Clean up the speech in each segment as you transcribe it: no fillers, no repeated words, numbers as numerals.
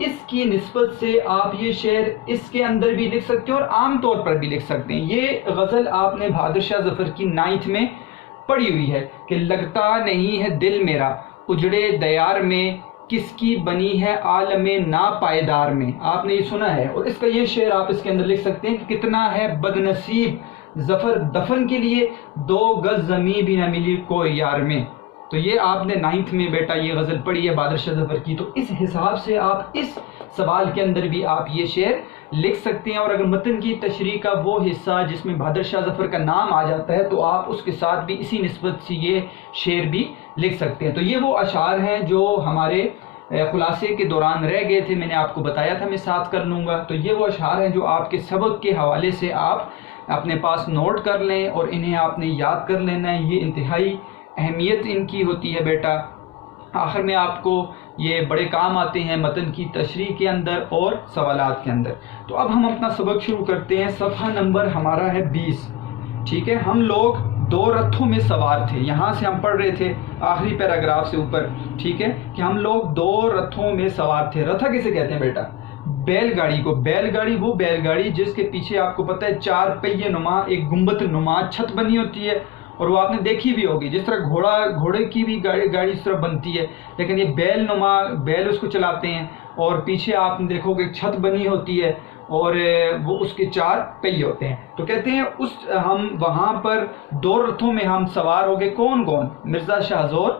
اس کی نسبت سے آپ یہ شعر اس کے اندر بھی لکھ سکتے ہیں اور عام طور پر بھی لکھ سکتے ہیں. یہ غزل آپ نے بہادر شاہ ظفر کی 9th میں پڑھی ہوئی ہے کہ لگتا نہیں ہے دل میرا اجڑے دیار میں، کس کی بنی ہے عالم ناپائیدار میں. آپ نے یہ سنا ہے، اور اس کا یہ شعر آپ اس کے اندر لکھ سکتے ہیں کہ کتنا ہے بد نصیب ظفر دفن کے لیے 2 گز زمین بھی نہ ملی کوئی یار میں. تو یہ آپ نے 9th میں بیٹا یہ غزل پڑھی ہے بہادر شاہ ظفر کی. تو اس حساب سے آپ اس سوال کے اندر بھی آپ یہ شعر لکھ سکتے ہیں. اور اگر متن کی تشریح کا وہ حصہ جس میں بہادر شاہ ظفر کا نام آ جاتا ہے تو آپ اس کے ساتھ بھی اسی نسبت سے یہ شعر بھی لکھ سکتے ہیں. تو یہ وہ اشعار ہیں جو ہمارے خلاصے کے دوران رہ گئے تھے. میں نے آپ کو بتایا تھا میں ساتھ کر لوں گا. تو یہ وہ اشعار ہیں جو آپ کے سبق کے حوالے سے آپ اپنے پاس نوٹ کر لیں اور انہیں آپ نے یاد کر لینا ہے. یہ انتہائی اہمیت ان کی ہوتی ہے بیٹا. آخر میں آپ کو یہ بڑے کام آتے ہیں متن کی تشریح کے اندر اور سوالات کے اندر. تو اب ہم اپنا سبق شروع کرتے ہیں. صفحہ نمبر ہمارا ہے 20. ٹھیک ہے، ہم لوگ 2 رتھوں میں سوار تھے. یہاں سے ہم پڑھ رہے تھے آخری پیراگراف سے اوپر. ٹھیک ہے کہ ہم لوگ 2 رتھوں میں سوار تھے. رتھا کسے کہتے ہیں بیٹا؟ بیل گاڑی کو. بیل گاڑی وہ بیل گاڑی جس کے پیچھے آپ کو پتہ ہے 4 پہیے نما ایک گنبد نما چھت بنی ہوتی ہے، اور وہ آپ نے دیکھی بھی ہوگی. جس طرح گھوڑے کی بھی گاڑی اس طرح بنتی ہے، لیکن یہ بیل نما بیل اس کو چلاتے ہیں، اور پیچھے آپ دیکھو گے چھت بنی ہوتی ہے اور وہ اس کے 4 پہیے ہوتے ہیں. تو کہتے ہیں ہم وہاں پر 2 رتھوں میں ہم سوار ہو گئے. کون کون؟ مرزا شاہ زور،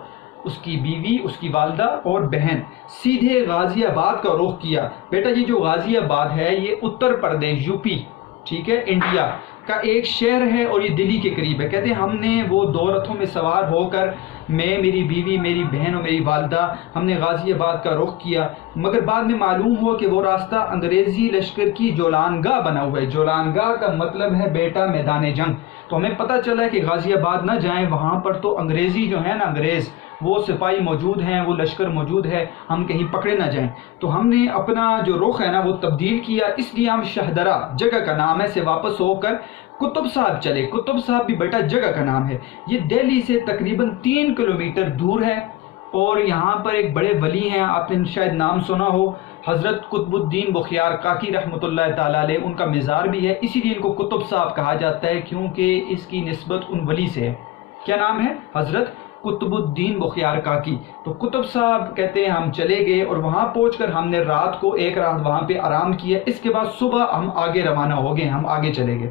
اس کی بیوی، اس کی والدہ اور بہن. سیدھے غازی آباد کا رخ کیا. بیٹا یہ جو غازی آباد ہے یہ اتر پردیش یوپی، ٹھیک ہے، انڈیا کا ایک شہر ہے اور یہ دلی کے قریب ہے. کہتے ہیں ہم نے وہ 2 رتھوں میں سوار ہو کر میں، میری بیوی، میری بہن اور میری والدہ ہم نے غازی آباد کا رخ کیا. مگر بعد میں معلوم ہوا کہ وہ راستہ انگریزی لشکر کی جولانگاہ بنا ہوا ہے. جولانگاہ کا مطلب ہے بیٹا میدان جنگ. تو ہمیں پتہ چلا کہ غازی آباد نہ جائیں، وہاں پر تو انگریزی جو ہے نا، انگریز وہ سپاہی موجود ہیں، وہ لشکر موجود ہے، ہم کہیں پکڑے نہ جائیں. تو ہم نے اپنا جو رخ ہے نا وہ تبدیل کیا. اس لیے ہم شہدرہ جگہ کا نام ہے سے واپس ہو کر قطب صاحب چلے. قطب صاحب بھی بیٹا جگہ کا نام ہے. یہ دہلی سے تقریباً 3 کلومیٹر دور ہے. اور یہاں پر ایک بڑے ولی ہیں، آپ نے شاید نام سنا ہو، حضرت قطب الدین بخیار کاکی رحمۃ اللہ تعالیٰ علیہ. ان کا مزار بھی ہے، اسی لیے ان کو قطب صاحب کہا جاتا ہے کیونکہ اس کی نسبت ان ولی سے ہے. کیا نام ہے؟ حضرت قطب الدین بخیار کاکی. تو قطب صاحب کہتے ہیں ہم چلے گئے اور وہاں پہنچ کر ہم نے رات کو 1 رات وہاں پہ آرام کیا. اس کے بعد صبح ہم آگے روانہ ہو گئے، ہم آگے چلے گئے.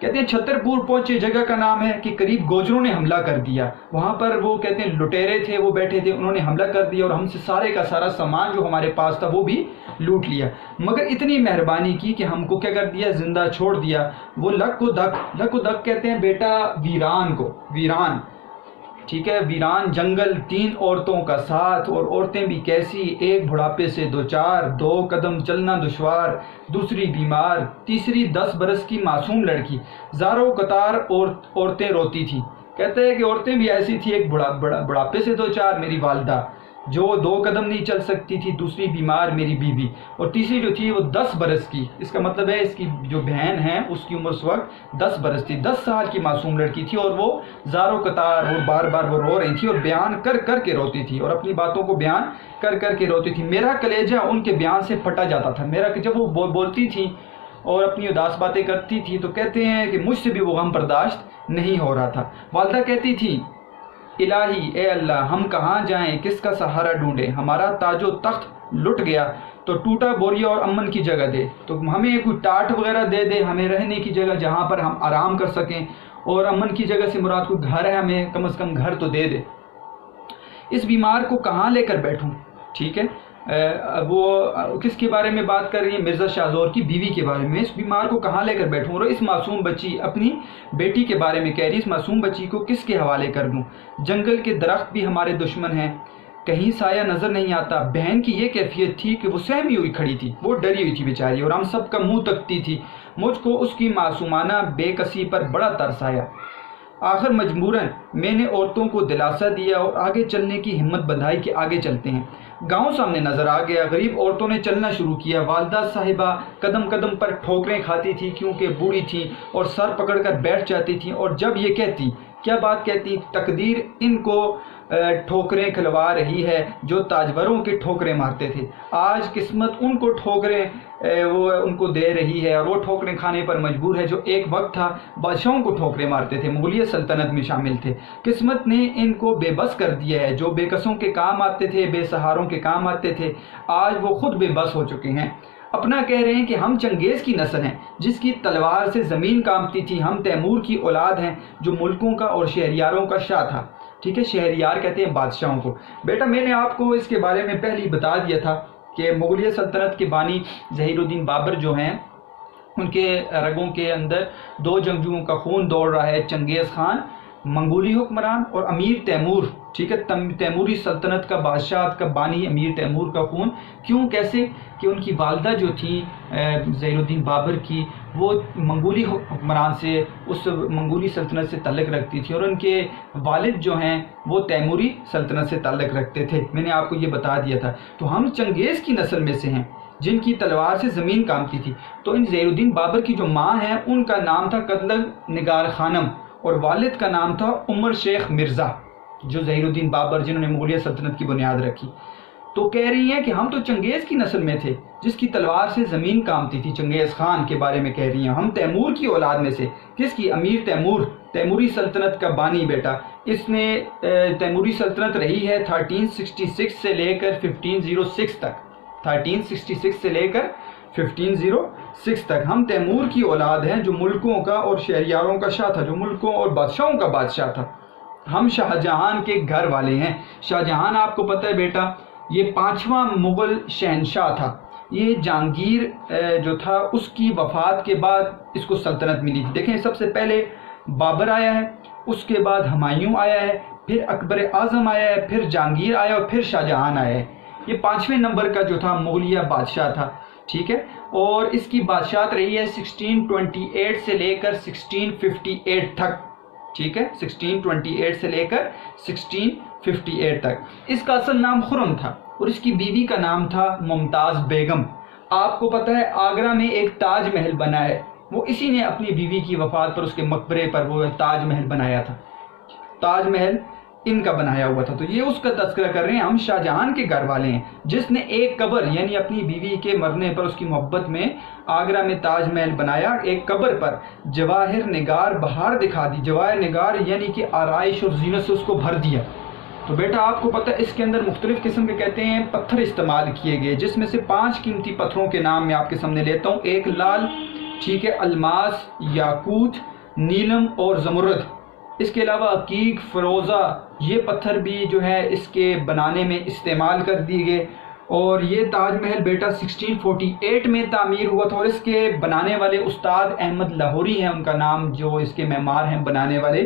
کہتے ہیں چھترپور پہنچے. جگہ کا نام ہے کہ قریب گوجروں نے حملہ کر دیا. وہاں پر وہ کہتے ہیں لٹیرے تھے، وہ بیٹھے تھے، انہوں نے حملہ کر دیا اور ہم سے سارے کا سارا سامان جو ہمارے پاس تھا وہ بھی لوٹ لیا. مگر اتنی مہربانی کی کہ ہم کو کیا کر دیا؟ زندہ چھوڑ دیا. وہ لک و دک کہتے ہیں بیٹا ویران کو. ویران، ٹھیک ہے، ویران جنگل، 3 عورتوں کا ساتھ، اور عورتیں بھی کیسی، ایک بڑھاپے سے 2 قدم چلنا دشوار، دوسری بیمار، تیسری 10 برس کی معصوم لڑکی. زاروں قطار عورتیں روتی تھیں. کہتے ہیں کہ عورتیں بھی ایسی تھی، ایک بڑھاپے سے 2 میری والدہ جو 2 قدم نہیں چل سکتی تھی، دوسری بیمار میری بیوی، اور تیسری جو تھی وہ 10 برس کی. اس کا مطلب ہے اس کی جو بہن ہے اس کی عمر اس وقت 10 برس تھی. 10 سال کی معصوم لڑکی تھی اور وہ زاروں قطار اور بار بار وہ رو رہی تھی اور بیان کر کے روتی تھی اور اپنی باتوں کو بیان کر کے روتی تھی. میرا کلیجہ ان کے بیان سے پھٹا جاتا تھا. جب وہ بولتی تھی اور اپنی اداس باتیں کرتی تھی تو کہتے ہیں کہ مجھ سے بھی وہ غم برداشت نہیں ہو رہا تھا. والدہ کہتی تھی الہی اے اللہ ہم کہاں جائیں، کس کا سہارا ڈھونڈیں، ہمارا تاج و تخت لٹ گیا تو ٹوٹا بوریا اور امن کی جگہ دے. تو ہمیں کوئی ٹاٹ وغیرہ دے دے، ہمیں رہنے کی جگہ جہاں پر ہم آرام کر سکیں، اور امن کی جگہ سے مراد کوئی گھر ہے، ہمیں کم از کم گھر تو دے دے. اس بیمار کو کہاں لے کر بیٹھوں؟ ٹھیک ہے، وہ کس کے بارے میں بات کر رہی ہے؟ مرزا شاہ زور کی بیوی کے بارے میں. اس بیمار کو کہاں لے کر بیٹھوں؟ اور اس معصوم بچی اپنی بیٹی کے بارے میں کہہ رہی ہے، اس معصوم بچی کو کس کے حوالے کر دوں؟ جنگل کے درخت بھی ہمارے دشمن ہیں، کہیں سایہ نظر نہیں آتا. بہن کی یہ کیفیت تھی کہ وہ سہمی ہوئی کھڑی تھی، وہ ڈری ہوئی تھی بیچاری، اور ہم سب کا منہ تکتی تھی. مجھ کو اس کی معصومانہ بے کسی پر بڑا ترس آیا. آخر مجبوراً میں نے عورتوں کو دلاسا دیا اور آگے چلنے کی ہمت بندھائی کہ آگے چلتے ہیں. گاؤں سامنے نظر آ گیا. غریب عورتوں نے چلنا شروع کیا. والدہ صاحبہ قدم قدم پر ٹھوکریں کھاتی تھی کیونکہ بوڑھی تھیں اور سر پکڑ کر بیٹھ جاتی تھیں، اور جب یہ کہتی، کیا بات کہتی؟ تقدیر ان کو ٹھوکریں کھلوا رہی ہے جو تاجوروں کے ٹھوکریں مارتے تھے، آج قسمت ان کو ٹھوکریں وہ ان کو دے رہی ہے اور وہ ٹھوکریں کھانے پر مجبور ہے جو ایک وقت تھا بادشاہوں کو ٹھوکریں مارتے تھے، مغلیہ سلطنت میں شامل تھے۔ قسمت نے ان کو بے بس کر دیا ہے، جو بے کسوں کے کام آتے تھے، بے سہاروں کے کام آتے تھے، آج وہ خود بے بس ہو چکے ہیں۔ اپنا کہہ رہے ہیں کہ ہم چنگیز کی نسل ہیں جس کی تلوار سے زمین کانپتی تھی، ہم تیمور کی اولاد ہیں جو ملکوں کا اور شہریاروں کا شاہ تھا۔ ٹھیک ہے، شہریار کہتے ہیں بادشاہوں کو۔ بیٹا میں نے آپ کو اس کے بارے میں پہلے ہی بتا دیا تھا کہ مغلیہ سلطنت کے بانی ظہیر الدین بابر جو ہیں ان کے رگوں کے اندر دو جنگجوؤں کا خون دوڑ رہا ہے، چنگیز خان منگولی حکمران اور امیر تیمور۔ ٹھیک ہے، تیموری سلطنت کا بادشاہ کا بانی امیر تیمور کا خون کیوں کیسے کہ ان کی والدہ جو تھی ظہیر الدین بابر کی، وہ منگولی حکمران سے اس منگولی سلطنت سے تعلق رکھتی تھی اور ان کے والد جو ہیں وہ تیموری سلطنت سے تعلق رکھتے تھے، میں نے آپ کو یہ بتا دیا تھا۔ تو ہم چنگیز کی نسل میں سے ہیں جن کی تلوار سے زمین کانپتی تھی۔ تو ان ظہیر الدین بابر کی جو ماں ہیں ان کا نام تھا قتلگ نگار خانم اور والد کا نام تھا عمر شیخ مرزا، جو ظہیر الدین بابر جنہوں نے مغلیہ سلطنت کی بنیاد رکھی۔ تو کہہ رہی ہیں کہ ہم تو چنگیز کی نسل میں تھے جس کی تلوار سے زمین کانپتی تھی، چنگیز خان کے بارے میں کہہ رہی ہیں۔ ہم تیمور کی اولاد میں سے، کس کی؟ امیر تیمور، تیموری سلطنت کا بانی بیٹا۔ اس نے تیموری سلطنت رہی ہے 1366 سے لے کر 1506 تک، 1366 سے لے کر 1506 تک۔ ہم تیمور کی اولاد ہیں جو ملکوں کا اور شہریاروں کا شاہ تھا، جو ملکوں اور بادشاہوں کا بادشاہ تھا۔ ہم شاہ جہان کے گھر والے ہیں۔ شاہ جہان آپ کو پتہ ہے بیٹا یہ 5واں مغل شہنشاہ تھا۔ یہ جہانگیر جو تھا اس کی وفات کے بعد اس کو سلطنت ملی تھی۔ دیکھیں سب سے پہلے بابر آیا ہے، اس کے بعد ہمایوں آیا ہے، پھر اکبر اعظم آیا ہے، پھر جہانگیر آیا اور پھر شاہ جہان آیا ہے۔ یہ 5ویں نمبر کا جو تھا مغلیہ بادشاہ تھا، ٹھیک ہے، اور اس کی بادشاہت رہی ہے 1628 سے لے کر 1658 تک، ٹھیک ہے، 1628 سے لے کر 1658 تک۔ اس کا اصل نام خرم تھا اور اس کی بیوی کا نام تھا ممتاز بیگم۔ آپ کو پتہ ہے آگرہ میں ایک تاج محل بنا ہے، وہ اسی نے اپنی بیوی کی وفات پر اس کے مقبرے پر وہ تاج محل بنایا تھا، تاج محل ان کا بنایا ہوا تھا۔ تو یہ اس کا تذکرہ کر رہے ہیں، ہم شاہ جہان کے گھر والے ہیں جس نے ایک قبر یعنی اپنی بیوی کے مرنے پر اس کی محبت میں آگرہ میں تاج محل بنایا، ایک قبر پر جواہر نگار بہار دکھا دی، جواہر نگار یعنی کہ آرائش اور زینت سے اس کو بھر دیا۔ تو بیٹا آپ کو پتہ ہے اس کے اندر مختلف قسم کے کہتے ہیں پتھر استعمال کیے گئے، جس میں سے 5 قیمتی پتھروں کے نام میں آپ کے سامنے لیتا ہوں۔ ایک لال، ٹھیک ہے، الماس، یاقوت، نیلم اور زمرد۔ اس کے علاوہ عقیق، فروزہ، یہ پتھر بھی جو ہے اس کے بنانے میں استعمال کر دیے گئے۔ اور یہ تاج محل بیٹا 1648 میں تعمیر ہوا تھا اور اس کے بنانے والے استاد احمد لاہوری ہیں ان کا نام، جو اس کے معمار ہیں بنانے والے،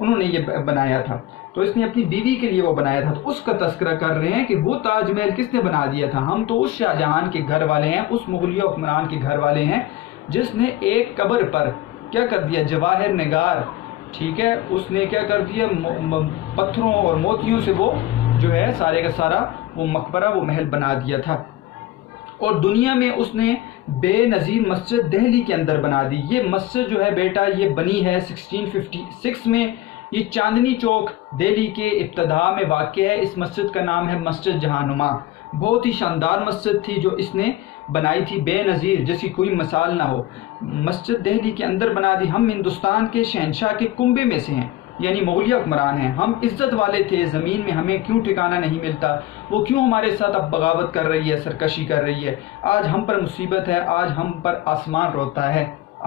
انہوں نے یہ بنایا تھا۔ تو اس نے اپنی بیوی کے لیے وہ بنایا تھا، تو اس کا تذکرہ کر رہے ہیں کہ وہ تاج محل کس نے بنا دیا تھا۔ ہم تو اس شاہ جہان کے گھر والے ہیں، اس مغلیہ حکمران کے گھر والے ہیں جس نے ایک قبر پر کیا کر دیا، جواہر نگار، ٹھیک ہے، اس نے کیا کر دیا، پتھروں اور موتیوں سے وہ جو ہے سارے کا سارا وہ مقبرہ، وہ محل بنا دیا تھا۔ اور دنیا میں اس نے بے نظیر مسجد دہلی کے اندر بنا دی۔ یہ مسجد جو ہے بیٹا یہ بنی ہے 1656 میں، یہ چاندنی چوک دہلی کے ابتدا میں واقع ہے۔ اس مسجد کا نام ہے مسجد جہاں نما، بہت ہی شاندار مسجد تھی جو اس نے بنائی تھی، بے نظیر، جیسی کوئی مثال نہ ہو۔ مسجد دہلی کے اندر بنا دی۔ ہم ہندوستان کے شہنشاہ کے کنبے میں سے ہیں، یعنی مغلیہ حکمران ہیں، ہم عزت والے تھے، زمین میں ہمیں کیوں ٹھکانہ نہیں ملتا، وہ کیوں ہمارے ساتھ اب بغاوت کر رہی ہے، سرکشی کر رہی ہے۔ آج ہم پر مصیبت ہے، آج ہم پر آسمان روتا ہے،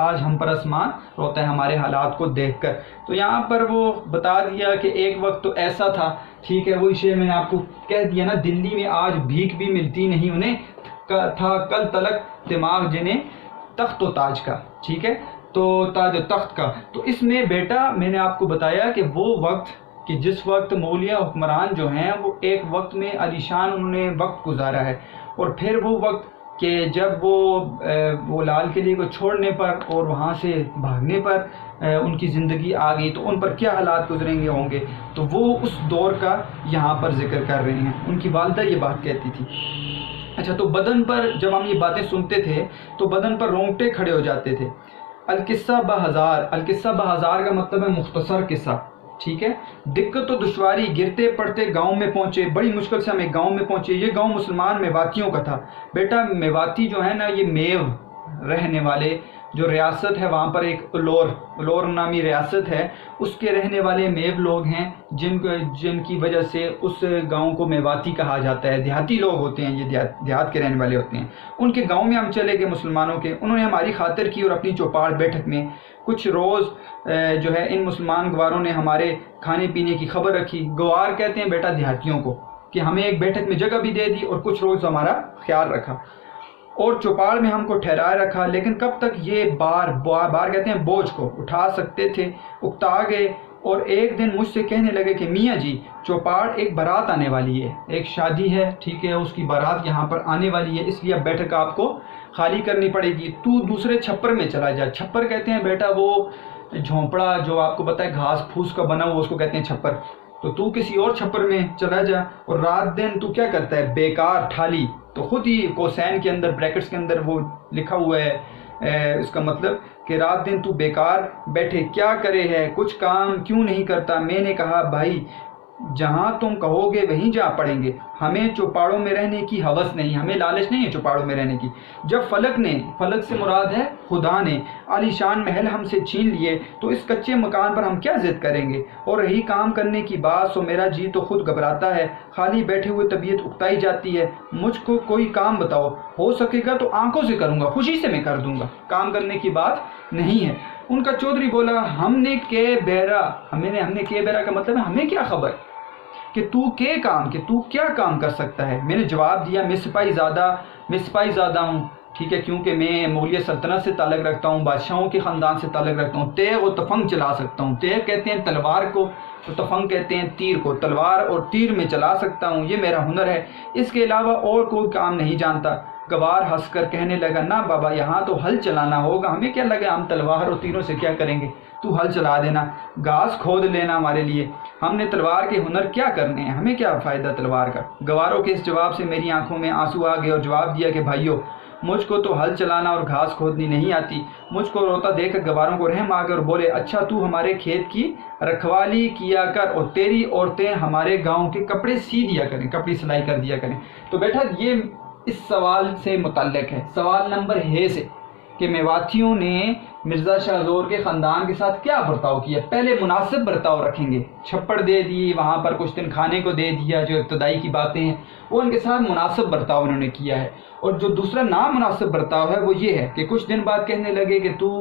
آج ہم پر آسمان روتا ہے ہمارے حالات کو دیکھ کر۔ تو یہاں پر وہ بتا دیا کہ ایک وقت تو ایسا تھا، ٹھیک ہے، وہی شے میں نے آپ کو کہہ دیا نا، دلی میں آج بھیک بھی ملتی نہیں انہیں، تھا کل تلک دماغ جنہیں تخت و تاج کا، ٹھیک ہے، تو تاج و تخت کا۔ تو اس میں بیٹا میں نے آپ کو بتایا کہ وہ وقت کہ جس وقت مغلیہ حکمران جو ہیں وہ ایک وقت میں علی شان انہوں نے وقت گزارا ہے، اور پھر وہ وقت کہ جب وہ لال قلعے کو چھوڑنے پر اور وہاں سے بھاگنے پر ان کی زندگی آ گئی تو ان پر کیا حالات گزریں گے ہوں گے، تو وہ اس دور کا یہاں پر ذکر کر رہے ہیں۔ ان کی والدہ یہ بات کہتی تھی۔ اچھا، تو بدن پر جب ہم یہ باتیں سنتے تھے تو بدن پر رونگٹے کھڑے ہو جاتے تھے۔ القصہ بہزار، القصہ بہزار کا مطلب ہے مختصر قصہ، ٹھیک ہے. دقت و دشواری گرتے پڑتے گاؤں میں پہنچے, بڑی مشکل سے ہم ایک گاؤں میں پہنچے. یہ گاؤں مسلمان میواتیوں کا تھا. بیٹا میواتی جو ہے نا, یہ میو رہنے والے جو ریاست ہے وہاں پر ایک الور نامی ریاست ہے, اس کے رہنے والے میو لوگ ہیں جن کی وجہ سے اس گاؤں کو میواتی کہا جاتا ہے. دیہاتی لوگ ہوتے ہیں, یہ دیہات کے رہنے والے ہوتے ہیں. ان کے گاؤں میں ہم چلے گئے مسلمانوں کے. انہوں نے ہماری خاطر کی اور اپنی چوپاڑ بیٹھک میں کچھ روز جو ہے ان مسلمان گواروں نے ہمارے کھانے پینے کی خبر رکھی. گوار کہتے ہیں بیٹا دیہاتیوں کو, کہ ہمیں ایک بیٹھک میں جگہ بھی دے دی اور کچھ روز ہمارا خیال رکھا اور چوپاڑ میں ہم کو ٹھہرائے رکھا. لیکن کب تک یہ بار کہتے ہیں بوجھ کو اٹھا سکتے تھے. اکتا گئے اور ایک دن مجھ سے کہنے لگے کہ میاں جی چوپاڑ ایک بارات آنے والی ہے, ایک شادی ہے, ٹھیک ہے, اس کی بارات یہاں پر آنے والی ہے, اس لیے اب بیٹھک آپ کو خالی کرنی پڑے گی. تو دوسرے چھپر میں چلا جا. چھپر کہتے ہیں بیٹا وہ جھونپڑا جو آپ کو پتہ ہے گھاس پھوس کا بنا ہوا, اس کو کہتے ہیں چھپر. تو کسی اور چھپر میں چلا جا اور رات دن تو کیا کرتا ہے, بیکار ٹھالی. تو خود ہی کوسین کے اندر بریکٹس کے اندر وہ لکھا ہوا ہے, اس کا مطلب کہ رات دن تو بیکار بیٹھے کیا کرے ہے, کچھ کام کیوں نہیں کرتا. میں نے کہا بھائی جہاں تم کہو گے وہیں جا پڑیں گے, ہمیں چوپاڑوں میں رہنے کی ہوس نہیں, ہمیں لالچ نہیں ہے چوپاڑوں میں رہنے کی. جب فلک سے مراد ہے خدا نے عالی شان محل ہم سے چھین لیے تو اس کچے مکان پر ہم کیا ضد کریں گے. اور رہی کام کرنے کی بات, سو میرا جی تو خود گھبراتا ہے, خالی بیٹھے ہوئے طبیعت اکتائی جاتی ہے. مجھ کو کوئی کام بتاؤ, ہو سکے گا تو آنکھوں سے کروں گا, خوشی سے میں کر دوں گا, کام کرنے کی بات نہیں ہے. ان کا چودھری بولا ہم نے کے بیرا کا مطلب ہے ہمیں کیا خبر کہ تو کیا کام کر سکتا ہے. میں نے جواب دیا میں سپاہی زادہ ہوں, ٹھیک ہے, کیونکہ میں مغلیہ سلطنت سے تعلق رکھتا ہوں, بادشاہوں کے خاندان سے تعلق رکھتا ہوں. تیغ و تفنگ چلا سکتا ہوں. تیغ کہتے ہیں تلوار کو, تو تفنگ کہتے ہیں تیر کو. تلوار اور تیر میں چلا سکتا ہوں, یہ میرا ہنر ہے, اس کے علاوہ اور کوئی کام نہیں جانتا. گوار ہنس کر کہنے لگا نہ بابا یہاں تو ہل چلانا ہوگا, ہمیں کیا لگا ہم تلوار اور تیروں سے کیا کریں گے, تو ہل چلا دینا, گھاس کھود لینا ہمارے لیے, ہم نے تلوار کے ہنر کیا کرنے ہیں, ہمیں کیا فائدہ تلوار کا. گواروں کے اس جواب سے میری آنکھوں میں آنسو آ گئے اور جواب دیا کہ بھائیو مجھ کو تو ہل چلانا اور گھاس کھودنی نہیں آتی. مجھ کو روتا دیکھ کر گواروں کو رحم آ گیا اور بولے اچھا تو ہمارے کھیت کی رکھوالی کیا کر اور تیری عورتیں ہمارے گاؤں کے کپڑے سی دیا کریں, کپڑی سلائی کر دیا کریں. تو بیٹا یہ اس سوال سے متعلق ہے, سوال نمبر ہے سے, کہ میواتیوں نے مرزا شاہ زور کے خاندان کے ساتھ کیا برتاؤ کیا. پہلے مناسب برتاؤ رکھیں گے, چھپڑ دے دی, وہاں پر کچھ دن کھانے کو دے دیا, جو ابتدائی کی باتیں ہیں وہ ان کے ساتھ مناسب برتاؤ انہوں نے کیا ہے. اور جو دوسرا نامناسب برتاؤ ہے وہ یہ ہے کہ کچھ دن بعد کہنے لگے کہ تو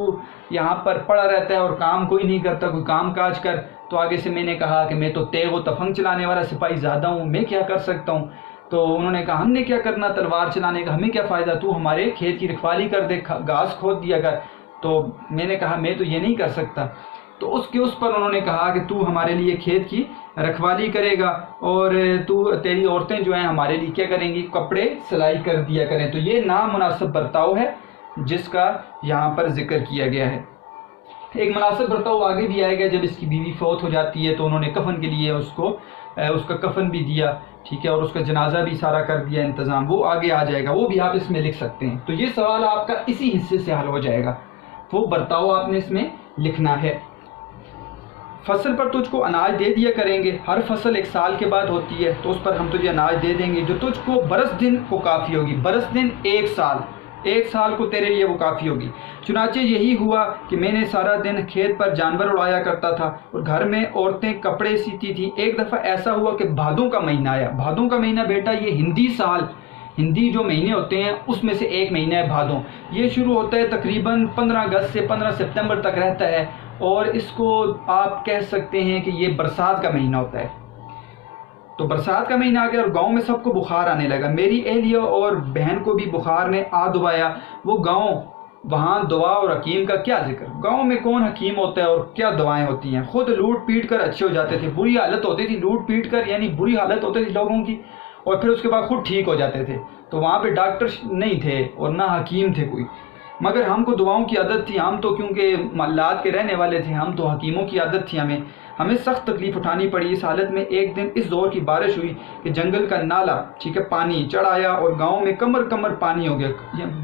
یہاں پر پڑا رہتا ہے اور کام کوئی نہیں کرتا, کوئی کام کاج کر. تو آگے سے میں نے کہا کہ میں تو تیغ و تفنگ چلانے والا سپاہی زادہ ہوں, میں کیا کر سکتا ہوں. تو انہوں نے کہا ہم نے کیا کرنا تلوار چلانے کا, ہمیں کیا فائدہ, تو ہمارے کھیت کی رکھوالی کر دے, گھاس کھود دیا کر. تو میں نے کہا میں تو یہ نہیں کر سکتا. تو اس پر انہوں نے کہا کہ تو ہمارے لیے کھیت کی رکھوالی کرے گا اور تیری عورتیں جو ہیں ہمارے لیے کیا کریں گی, کپڑے سلائی کر دیا کریں. تو یہ نامناسب برتاؤ ہے جس کا یہاں پر ذکر کیا گیا ہے. ایک مناسب برتاؤ آگے بھی آئے گا, جب اس کی بیوی فوت ہو جاتی ہے تو انہوں نے کفن کے لیے اس کا کفن بھی دیا, ٹھیک ہے, اور اس کا جنازہ بھی سارا کر دیا انتظام, وہ آگے آ جائے گا, وہ بھی آپ اس میں لکھ سکتے ہیں. تو یہ سوال آپ کا اسی حصے سے حل ہو جائے گا, وہ برتاؤ آپ نے اس میں لکھنا ہے. فصل پر تجھ کو اناج دے دیا کریں گے, ہر فصل 1 سال کے بعد ہوتی ہے, تو اس پر ہم تجھے اناج دے دیں گے جو تجھ کو برس دن کو کافی ہوگی. برس دن 1 سال کو تیرے لیے وہ کافی ہوگی. چنانچہ یہی ہوا کہ میں نے سارا دن کھیت پر جانور اڑایا کرتا تھا اور گھر میں عورتیں کپڑے سیتی تھی. ایک دفعہ ایسا ہوا کہ بھادوں کا مہینہ آیا. بھادوں کا مہینہ بیٹا یہ ہندی جو مہینے ہوتے ہیں اس میں سے ایک مہینہ ہے بھادوں. یہ شروع ہوتا ہے تقریباً 15 اگست سے 15 سپتمبر تک رہتا ہے, اور اس کو آپ کہہ سکتے ہیں کہ یہ برسات کا مہینہ ہوتا ہے. تو برسات کا مہینہ آ گیا اور گاؤں میں سب کو بخار آنے لگا. میری اہلیہ اور بہن کو بھی بخار نے آ دبایا. وہ گاؤں, وہاں دوا اور حکیم کا کیا ذکر, گاؤں میں کون حکیم ہوتا ہے اور کیا دوائیں ہوتی ہیں. خود لوٹ پیٹ کر اچھے ہو جاتے تھے, بری حالت ہوتی تھی لوٹ پیٹ کر, یعنی بری حالت ہوتی تھی لوگوں کی, اور پھر اس کے بعد خود ٹھیک ہو جاتے تھے. تو وہاں پہ ڈاکٹر نہیں تھے اور نہ حکیم تھے کوئی, مگر ہم کو دعاؤں کی عادت تھی. ہم تو کیونکہ محلات کے رہنے والے تھے, ہم تو حکیموں کی عادت تھی. ہمیں سخت تکلیف اٹھانی پڑی. اس حالت میں ایک دن اس زور کی بارش ہوئی کہ جنگل کا نالا, ٹھیک ہے, پانی چڑھ آیا اور گاؤں میں کمر پانی ہو گیا,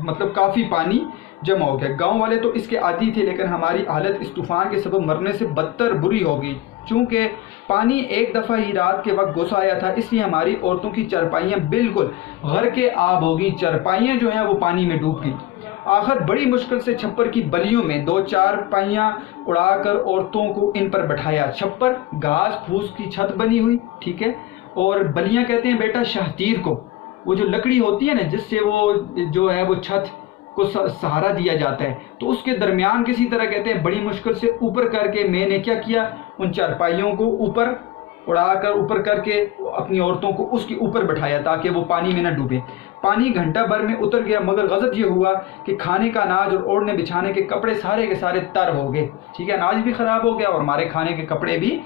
مطلب کافی پانی جمع ہو گیا۔ گاؤں والے تو اس کے عادی تھے، لیکن ہماری حالت اس طوفان کے سبب مرنے سے بدتر بری ہو گئی۔ چونکہ پانی ایک دفعہ ہی رات کے وقت گھس آیا تھا، اس لیے ہماری عورتوں کی چرپائیاں بالکل غرق آب ہو گئیں، چرپائیاں جو ہیں وہ پانی میں ڈوب گئیں۔ آخر بڑی مشکل سے چھپر کی بلیوں میں 2 چارپائیاں اڑا کر عورتوں کو ان پر بٹھایا۔ چھپر گھاس پھوس کی چھت بنی ہوئی، ٹھیک ہے، اور بلیاں کہتے ہیں بیٹا شاہتیر کو، وہ جو لکڑی ہوتی ہے نا جس سے وہ جو ہے وہ چھت کو سہارا دیا جاتا ہے، تو اس کے درمیان کسی طرح کہتے ہیں بڑی مشکل سے اوپر کر کے میں نے کیا کیا، ان چارپائیوں کو اوپر اڑا کر اوپر کر کے اپنی عورتوں کو اس کے اوپر بٹھایا تاکہ وہ پانی میں نہ ڈوبے۔ پانی گھنٹہ بھر میں اتر گیا، مگر غضب یہ ہوا کہ کھانے کا اناج اور اوڑھنے بچھانے کے کپڑے سارے کے سارے تر ہو گئے، ٹھیک ہے، اناج بھی خراب ہو گیا اور ہمارے کھانے کے کپڑے بھی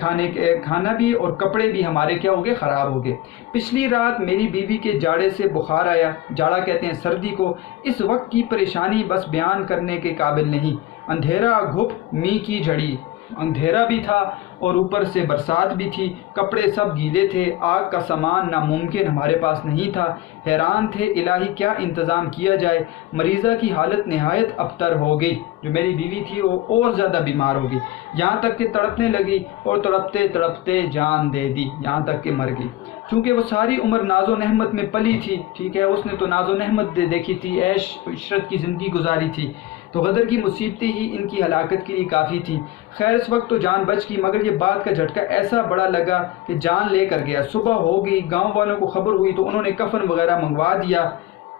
کھانا بھی اور کپڑے بھی ہمارے کیا ہو گئے، خراب ہو گئے۔ پچھلی رات میری بیوی کے جاڑے سے بخار آیا، جاڑا کہتے ہیں سردی کو، اس وقت کی پریشانی بس بیان کرنے کے قابل نہیں۔ اندھیرا گھپ می کی جھڑی، اندھیرا بھی تھا اور اوپر سے برسات بھی تھی، کپڑے سب گیلے تھے، آگ کا سامان ناممکن ہمارے پاس نہیں تھا، حیران تھے الہی کیا انتظام کیا جائے۔ مریضہ کی حالت نہایت ابتر ہو گئی، جو میری بیوی تھی وہ اور زیادہ بیمار ہو گئی، یہاں تک کہ تڑپنے لگی اور تڑپتے تڑپتے جان دے دی، یہاں تک کہ مر گئی۔ چونکہ وہ ساری عمر ناز و نحمت میں پلی تھی، ٹھیک ہے، اس نے تو ناز و نحمت دیکھی تھی، عیش عشرت کی زندگی گزاری تھی، تو غدر کی مصیبتیں ہی ان کی ہلاکت کے لیے کافی تھی۔ خیر اس وقت تو جان بچ گئی، مگر یہ بات کا جھٹکا ایسا بڑا لگا کہ جان لے کر گیا۔ صبح ہو گئی، گاؤں والوں کو خبر ہوئی تو انہوں نے کفن وغیرہ منگوا دیا،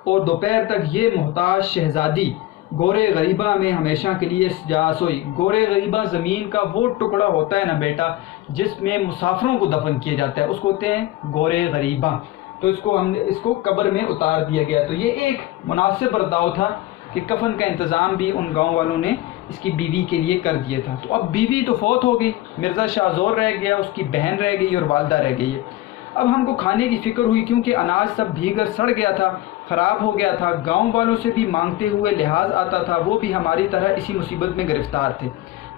اور دوپہر تک یہ محتاج شہزادی گورے غریبہ میں ہمیشہ کے لیے جا سوئی۔ گورے غریبہ زمین کا وہ ٹکڑا ہوتا ہے نا بیٹا جس میں مسافروں کو دفن کیا جاتا ہے، اس کو ہوتے ہیں گورے غریبہ، تو ہم نے اس کو قبر میں اتار دیا گیا۔ تو یہ ایک مناسب برتاؤ تھا کہ کفن کا انتظام بھی ان گاؤں والوں نے اس کی بیوی کے لیے کر دیا تھا۔ تو اب بیوی تو فوت ہو گئی، مرزا شاہ زور رہ گیا، اس کی بہن رہ گئی اور والدہ رہ گئی ہے۔ اب ہم کو کھانے کی فکر ہوئی کیونکہ اناج سب بھیگ کر سڑ گیا تھا، خراب ہو گیا تھا، گاؤں والوں سے بھی مانگتے ہوئے لحاظ آتا تھا، وہ بھی ہماری طرح اسی مصیبت میں گرفتار تھے۔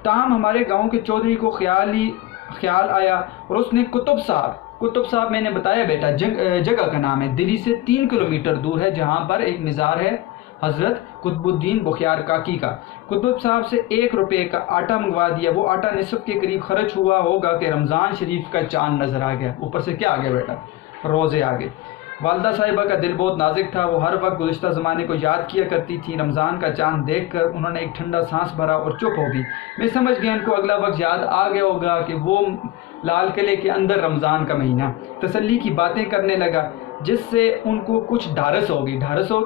تاہم ہمارے گاؤں کے چودھری کو خیال آیا اور اس نے کتب صاحب میں نے بتایا بیٹا جگہ کا نام ہے، دلی سے 3 کلومیٹر دور ہے، جہاں پر ایک مزار ہے حضرت قطب الدین بخیار کاکی کا۔ کتب صاحب سے 1 روپے کا آٹا منگوا دیا، وہ آٹا نصف کے قریب خرچ ہوا ہوگا کہ رمضان شریف کا چاند نظر آ گیا، اوپر سے کیا آ گیا بیٹا، روزے آ گئے۔ والدہ صاحبہ کا دل بہت نازک تھا، وہ ہر وقت گزشتہ زمانے کو یاد کیا کرتی تھی۔ رمضان کا چاند دیکھ کر انہوں نے ایک ٹھنڈا سانس بھرا اور چپ ہو گئی۔ میں سمجھ گیا ان کو اگلا وقت یاد آ گیا ہوگا کہ وہ لال قلعے کے اندر رمضان کا مہینہ، تسلی کی باتیں کرنے لگا جس سے ان کو کچھ ڈھارس ہو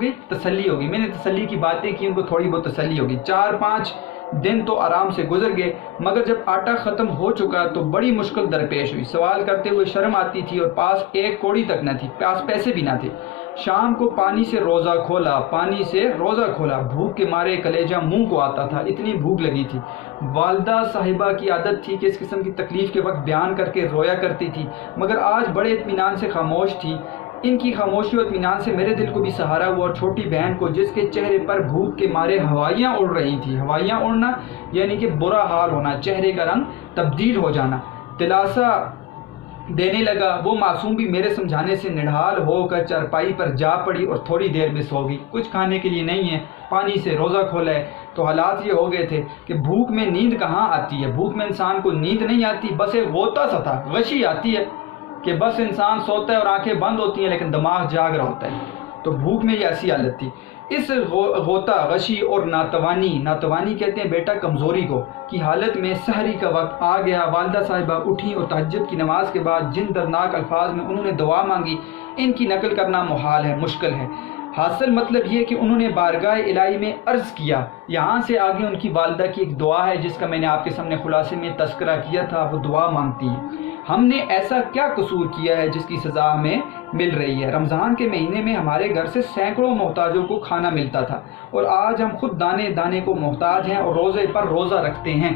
گئی، تسلی ہوگی، میں نے تسلی کی باتیں کی، ان کو تھوڑی بہت تسلی ہوگی۔ 4-5 دن تو آرام سے گزر گئے، مگر جب آٹا ختم ہو چکا تو بڑی مشکل درپیش ہوئی۔ سوال کرتے ہوئے شرم آتی تھی اور پاس 1 کوڑی تک نہ تھی، پاس پیسے بھی نہ تھے۔ شام کو پانی سے روزہ کھولا، بھوک کے مارے کلیجہ منہ کو آتا تھا، اتنی بھوک لگی تھی۔ والدہ صاحبہ کی عادت تھی کہ اس قسم کی تکلیف کے وقت بیان کر کے رویا کرتی تھی، مگر آج بڑے اطمینان سے خاموش تھی۔ ان کی خاموشی و اطمینان سے میرے دل کو بھی سہارا ہوا، اور چھوٹی بہن کو جس کے چہرے پر بھوک کے مارے ہوائیاں اڑ رہی تھی، ہوائیاں اڑنا یعنی کہ برا حال ہونا، چہرے کا رنگ تبدیل ہو جانا، دلاسا دینے لگا، وہ معصوم بھی میرے سمجھانے سے نڈھال ہو کر چارپائی پر جا پڑی اور تھوڑی دیر میں سو گئی۔ کچھ کھانے کے لیے نہیں ہے، پانی سے روزہ کھولا ہے، تو حالات یہ ہو گئے تھے کہ بھوک میں نیند کہاں آتی ہے، بھوک میں انسان کو نیند نہیں آتی، بس ایک غوطہ سا تھا، غشی آتی ہے کہ بس انسان سوتا ہے اور آنکھیں بند ہوتی ہیں لیکن دماغ جاگ رہا ہوتا ہے، تو بھوک میں یہ ایسی حالت تھی۔ اس غوطہ، غشی اور ناتوانی کہتے ہیں بیٹا کمزوری کو کی حالت میں سحری کا وقت آ گیا۔ والدہ صاحبہ اٹھی اور تہجد کی نماز کے بعد جن دردناک الفاظ میں انہوں نے دعا مانگی، ان کی نقل کرنا محال ہے، مشکل ہے۔ حاصل مطلب یہ کہ انہوں نے بارگاہ الہی میں عرض کیا۔ یہاں سے آگے ان کی والدہ کی ایک دعا ہے جس کا میں نے آپ کے سامنے خلاصے میں تذکرہ کیا تھا، وہ دعا مانگتی ہیں، ہم نے ایسا کیا قصور کیا ہے جس کی سزا ہمیں مل رہی ہے؟ رمضان کے مہینے میں ہمارے گھر سے سینکڑوں محتاجوں کو کھانا ملتا تھا، اور آج ہم خود دانے دانے کو محتاج ہیں اور روزے پر روزہ رکھتے ہیں،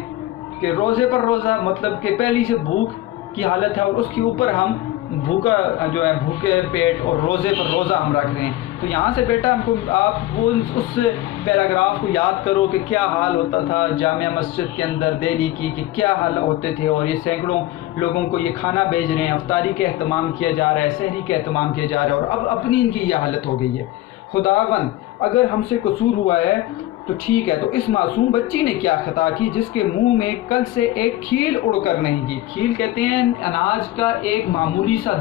کہ روزے پر روزہ مطلب کہ پہلی سے بھوک کی حالت ہے اور اس کے اوپر ہم بھوکے پیٹ اور روزے پر روزہ ہم رکھ رہے ہیں۔ تو یہاں سے بیٹا ہم کو آپ وہ اس پیراگراف کو یاد کرو کہ کیا حال ہوتا تھا جامعہ مسجد کے اندر دہلی کی، کہ کیا حال ہوتے تھے، اور یہ سینکڑوں لوگوں کو یہ کھانا بھیج رہے ہیں، افطاری کا اہتمام کیا جا رہا ہے، سحری کا اہتمام کیا جا رہا ہے، اور اب اپنی ان کی یہ حالت ہو گئی ہے۔ خداوند اگر ہم سے قصور ہوا ہے تو ٹھیک ہے، تو اس معصوم بچی نے کیا خطا کی جس کے منہ میں کل سے ایک کھیل اڑ کر نہیں گئی؟ کھیل کہتے ہیں اناج کا ایک معمولی سا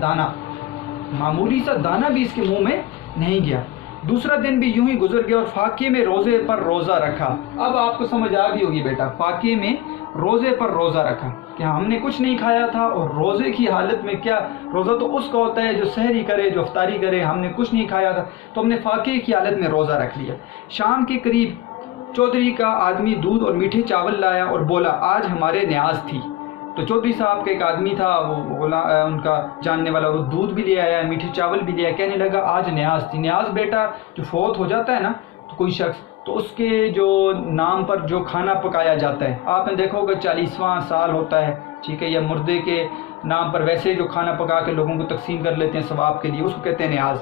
دانہ بھی اس کے منہ میں نہیں گیا۔ دوسرا دن بھی یوں ہی گزر گیا اور فاقے میں روزے پر روزہ رکھا۔ اب آپ کو سمجھ آ گئی ہوگی بیٹا، فاقے میں روزے پر روزہ رکھا کہ ہم نے کچھ نہیں کھایا تھا، اور روزے کی حالت میں کیا، روزہ تو اس کا ہوتا ہے جو سحری کرے، جو افطاری کرے، ہم نے کچھ نہیں کھایا تھا تو ہم نے فاقے کی حالت میں روزہ رکھ لیا۔ شام کے قریب چودھری کا آدمی دودھ اور میٹھے چاول لایا اور بولا آج ہمارے نیاز تھی۔ تو چودھری صاحب کا ایک آدمی تھا، وہ ان کا جاننے والا، وہ دودھ بھی لے آیا، میٹھے چاول بھی لے آیا، کہنے لگا آج نیاز تھی۔ نیاز بیٹا جو فوت ہو جاتا ہے نا تو کوئی شخص، تو اس کے جو نام پر جو کھانا پکایا جاتا ہے، آپ نے دیکھا ہوگا 40واں سال ہوتا ہے، ٹھیک ہے، یا مردے کے نام پر ویسے جو کھانا پکا کے لوگوں کو تقسیم کر لیتے ہیں ثواب کے لیے، اس کو کہتے ہیں نیاز۔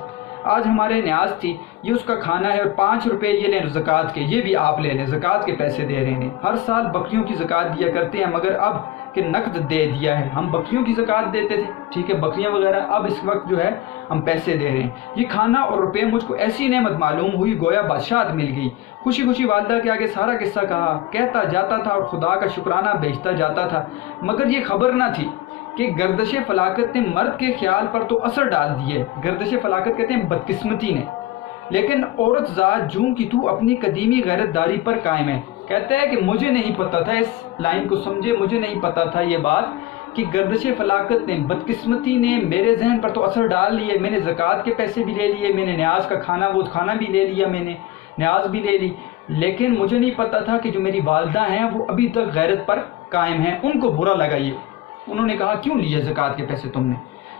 آج ہمارے نیاز تھی، یہ اس کا کھانا ہے، اور 5 روپے یہ لیں زکوٰۃ کے، یہ بھی آپ لے لیں، زکوٰۃ کے پیسے دے رہے ہیں۔ ہر سال بکریوں کی زکوٰۃ دیا کرتے ہیں، مگر اب کہ نقد دے دیا ہے، ہم بکریوں کی زکوٰۃ دیتے تھے، ٹھیک ہے، بکریاں وغیرہ، اب اس وقت جو ہے ہم پیسے دے رہے ہیں۔ یہ کھانا اور روپے مجھ کو ایسی نعمت معلوم ہوئی گویا بادشاہت مل گئی۔ خوشی خوشی والدہ کے آگے سارا قصہ کہتا جاتا تھا اور خدا کا شکرانہ بیچتا جاتا تھا، مگر یہ خبر نہ تھی کہ گردش فلاکت نے مرد کے خیال پر تو اثر ڈال دیے۔ گردش فلاکت کہتے ہیں بدقسمتی نے، لیکن عورت ذات جوں کہ تو اپنی قدیمی غیرت داری پر قائم ہے۔ کہتا ہے کہ مجھے نہیں پتا تھا، اس لائن کو سمجھے، مجھے نہیں پتا تھا یہ بات کہ گردش فلاکت نے، بدقسمتی نے میرے ذہن پر تو اثر ڈال لیے، میں نے زکوٰۃ کے پیسے بھی لے لیے، میں نے نیاز کا کھانا، وہ کھانا بھی لے لیا، میں نے نیاز بھی لے لی، لیکن مجھے نہیں پتا تھا کہ جو میری والدہ ہیں وہ ابھی تک غیرت پر قائم ہیں، ان کو برا لگا یہ۔ انہوں نے کہا کیوں لیے زکوٰۃ کے پیسے تم نے؟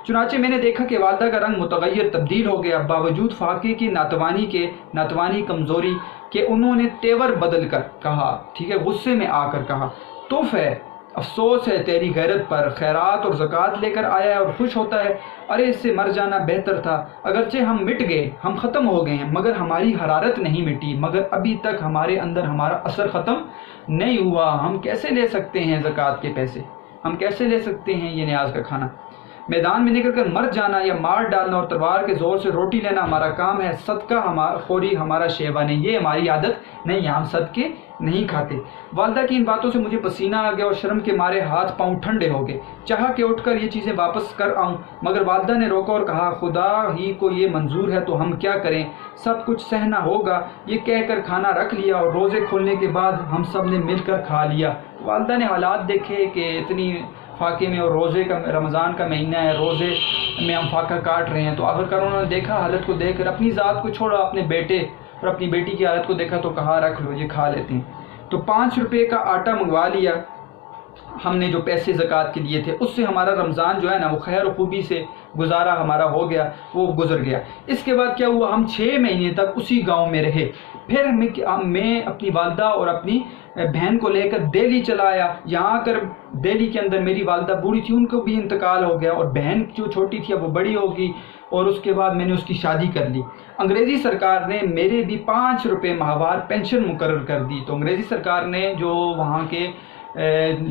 چنانچہ میں نے دیکھا کہ والدہ کا رنگ متغیر تبدیل ہو گیا، باوجود فاقے کی ناتوانی کمزوری کہ انہوں نے تیور بدل کر کہا، ٹھیک ہے، غصے میں آ کر کہا، تف ہے، افسوس ہے تیری غیرت پر، خیرات اور زکوٰۃ لے کر آیا ہے اور خوش ہوتا ہے، ارے اس سے مر جانا بہتر تھا، اگرچہ ہم مٹ گئے، ہم ختم ہو گئے ہیں، مگر ہماری حرارت نہیں مٹی، مگر ابھی تک ہمارے اندر ہمارا اثر ختم نہیں ہوا، ہم کیسے لے سکتے ہیں زکوٰۃ کے پیسے، ہم کیسے لے سکتے ہیں یہ نیاز کا کھانا؟ میدان میں نکل کر مر جانا یا مار ڈالنا اور تلوار کے زور سے روٹی لینا ہمارا کام ہے، صدقہ خوری ہمارا شیوا نہیں، یہ ہماری عادت نہیں، ہم صدقے نہیں کھاتے۔ والدہ کی ان باتوں سے مجھے پسینہ آ گیا اور شرم کے مارے ہاتھ پاؤں ٹھنڈے ہو گئے، چاہا کہ اٹھ کر یہ چیزیں واپس کر آؤں، مگر والدہ نے روکا اور کہا خدا ہی کو یہ منظور ہے تو ہم کیا کریں، سب کچھ سہنا ہوگا، یہ کہہ کر کھانا رکھ لیا اور روزے کھولنے کے بعد ہم سب نے مل کر کھا لیا۔ والدہ نے حالات دیکھے کہ اتنی فاقے میں، اور روزے کا رمضان کا مہینہ ہے، روزے میں ہم فاقہ کاٹ رہے ہیں، تو آخرکار انہوں نے دیکھا حالت کو دیکھ کر، اپنی ذات کو چھوڑا، اپنے بیٹے اور اپنی بیٹی کی حالت کو دیکھا تو کہا رکھ لو، یہ کھا لیتے ہیں۔ تو 5 روپے کا آٹا منگوا لیا ہم نے، جو پیسے زکوٰۃ کے لیے تھے، اس سے ہمارا رمضان جو ہے نا وہ خیر و خوبی سے گزارا ہمارا ہو گیا، وہ گزر گیا۔ اس کے بعد کیا ہوا، ہم 6 مہینے تک اسی گاؤں میں رہے، پھر میں اپنی والدہ اور اپنی بہن کو لے کر دہلی چلا آیا۔ یہاں کر دہلی کے اندر میری والدہ بوڑھی تھی، ان کو بھی انتقال ہو گیا، اور بہن جو چھوٹی تھی وہ بڑی ہوگی، اور اس کے بعد میں نے اس کی شادی کر لی۔ انگریزی سرکار نے میرے بھی 5 روپے ماہوار پینشن مقرر کر دی۔ تو انگریزی سرکار نے جو وہاں کے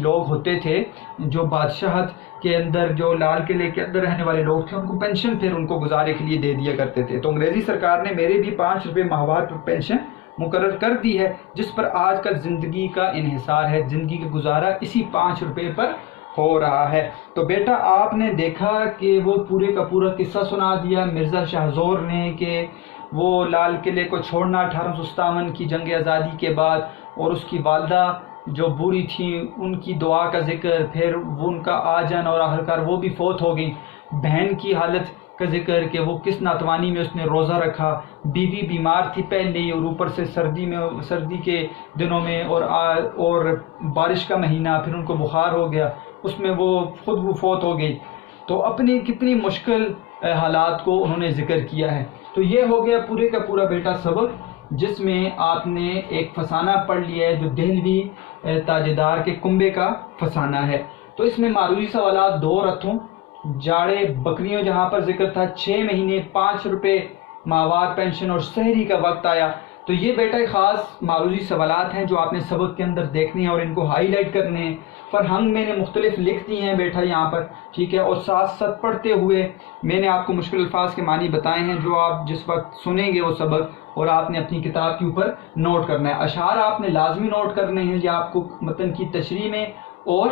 لوگ ہوتے تھے، جو بادشاہت کے اندر، جو لال قلعے کے اندر رہنے والے لوگ تھے، ان کو پینشن پھر ان کو گزارے کے لیے دے دیا کرتے تھے۔ تو انگریزی سرکار نے میرے بھی 5 روپے ماہوار پینشن مقرر کر دی ہے، جس پر آج کل زندگی کا انحصار ہے، زندگی کا گزارا اسی 5 روپے پر ہو رہا ہے۔ تو بیٹا آپ نے دیکھا کہ وہ پورے کا پورا قصہ سنا دیا مرزا شاہ زور نے، کہ وہ لال قلعے کو چھوڑنا 1857 کی جنگ آزادی کے بعد، اور اس کی والدہ جو بوڑھی تھیں ان کی دعا کا ذکر، پھر وہ ان کا آ جانا، اور آخرکار وہ بھی فوت ہو گئی، بہن کی حالت کا ذکر کہ وہ کس ناتوانی میں اس نے روزہ رکھا، بیوی بیمار تھی پہلے ہی، اور اوپر سے سردی کے دنوں میں اور بارش کا مہینہ، پھر ان کو بخار ہو گیا، اس میں وہ فوت ہو گئی۔ تو اپنی کتنی مشکل حالات کو انہوں نے ذکر کیا ہے۔ تو یہ ہو گیا پورے کا پورا بیٹا سبق، جس میں آپ نے ایک فسانہ پڑھ لیا ہے جو دہلوی تاجدار کے کنبے کا فسانہ ہے۔ تو اس میں معروضی سوالات 2 رتھوں، جاڑے بکریوں جہاں پر ذکر تھا، 6 مہینے 5 روپے ماہوار پینشن، اور سحری کا وقت آیا تو یہ بیٹا خاص معروضی سوالات ہیں جو آپ نے سبق کے اندر دیکھنے ہیں اور ان کو ہائی لائٹ کرنے ہیں۔ فرہنگ میں نے مختلف لکھ دی ہیں بیٹا یہاں پر، ٹھیک ہے، اور ساتھ ساتھ پڑھتے ہوئے میں نے آپ کو مشکل الفاظ کے معنی بتائے ہیں جو آپ جس وقت سنیں گے وہ سبق، اور آپ نے اپنی کتاب کے اوپر نوٹ کرنا ہے۔ اشعار آپ نے لازمی نوٹ کرنے ہیں، یہ آپ کو متن کی تشریح میں اور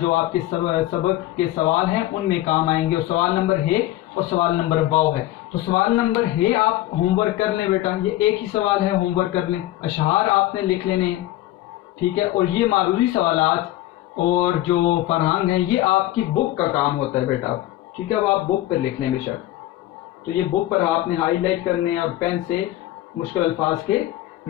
جو آپ کے سبق کے سوال ہیں ان میں کام آئیں گے۔ اور سوال نمبر ہے اور سوال نمبر 22 ہے، تو سوال نمبر ہے آپ ہوم ورک کر لیں بیٹا، یہ ایک ہی سوال ہے، ہوم ورک کر لیں۔ اشعار آپ نے لکھ لینے ہیں، ٹھیک ہے، اور یہ معروضی سوالات اور جو فرہنگ ہے یہ آپ کی بک کا کام ہوتا ہے بیٹا، ٹھیک ہے، وہ آپ بک پر لکھ لیں بے شک۔ تو یہ بک پر آپ نے ہائی لائٹ کرنے ہیں اور پین سے مشکل الفاظ کے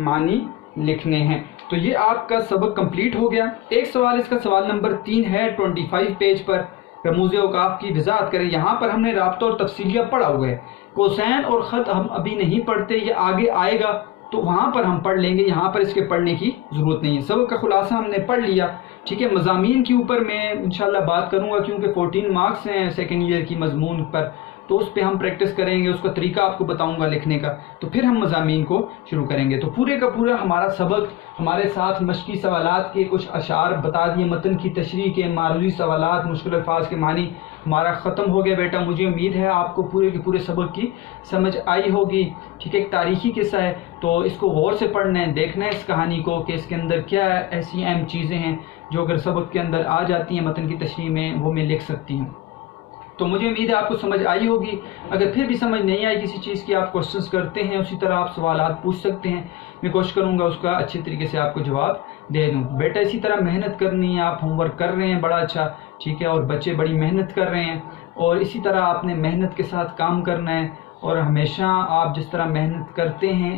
معنی لکھنے ہیں۔ تو یہ آپ کا سبق کمپلیٹ ہو گیا۔ ایک سوال اس کا سوال نمبر 3 ہے 25 پیج پر، رموز اوقاف کی وضاحت کریں۔ یہاں پر ہم نے رابطہ اور تفصیلیہ پڑھا ہوا ہے، کوسین اور خط ہم ابھی نہیں پڑھتے، یہ آگے آئے گا تو وہاں پر ہم پڑھ لیں گے، یہاں پر اس کے پڑھنے کی ضرورت نہیں ہے۔ سبق کا خلاصہ ہم نے پڑھ لیا، ٹھیک ہے۔ مضامین کے اوپر میں انشاءاللہ بات کروں گا کیونکہ 14 مارکس ہیں سیکنڈ ایئر کی مضمون پر، تو اس پہ ہم پریکٹس کریں گے، اس کا طریقہ آپ کو بتاؤں گا لکھنے کا، تو پھر ہم مضامین کو شروع کریں گے۔ تو پورے کا پورا ہمارا سبق ہمارے ساتھ مشقی سوالات کے کچھ اشعار بتا دیے، متن کی تشریح کے، معروضی سوالات، مشکل الفاظ کے معنی ہمارا ختم ہو گیا بیٹا۔ مجھے امید ہے آپ کو پورے کے پورے سبق کی سمجھ آئی ہوگی، ٹھیک ہے۔ ایک تاریخی قصہ ہے تو اس کو غور سے پڑھنا ہے، دیکھنا ہے اس کہانی کو کہ اس کے اندر کیا ایسی اہم چیزیں ہیں جو اگر سبق کے اندر آ جاتی ہیں متن کی تشریح میں وہ میں لکھ سکتی ہوں۔ تو مجھے امید ہے آپ کو سمجھ آئی ہوگی۔ اگر پھر بھی سمجھ نہیں آئی کسی چیز کی، آپ کوشچنس کرتے ہیں، اسی طرح آپ سوالات پوچھ سکتے ہیں، میں کوشش کروں گا اس کا اچھے طریقے سے آپ کو جواب دے دوں۔ بیٹا اسی طرح محنت کرنی ہے، آپ ہوم ورک کر رہے ہیں بڑا اچھا، ٹھیک ہے، اور بچے بڑی محنت کر رہے ہیں، اور اسی طرح آپ نے محنت کے ساتھ کام کرنا ہے، اور ہمیشہ آپ جس طرح محنت کرتے ہیں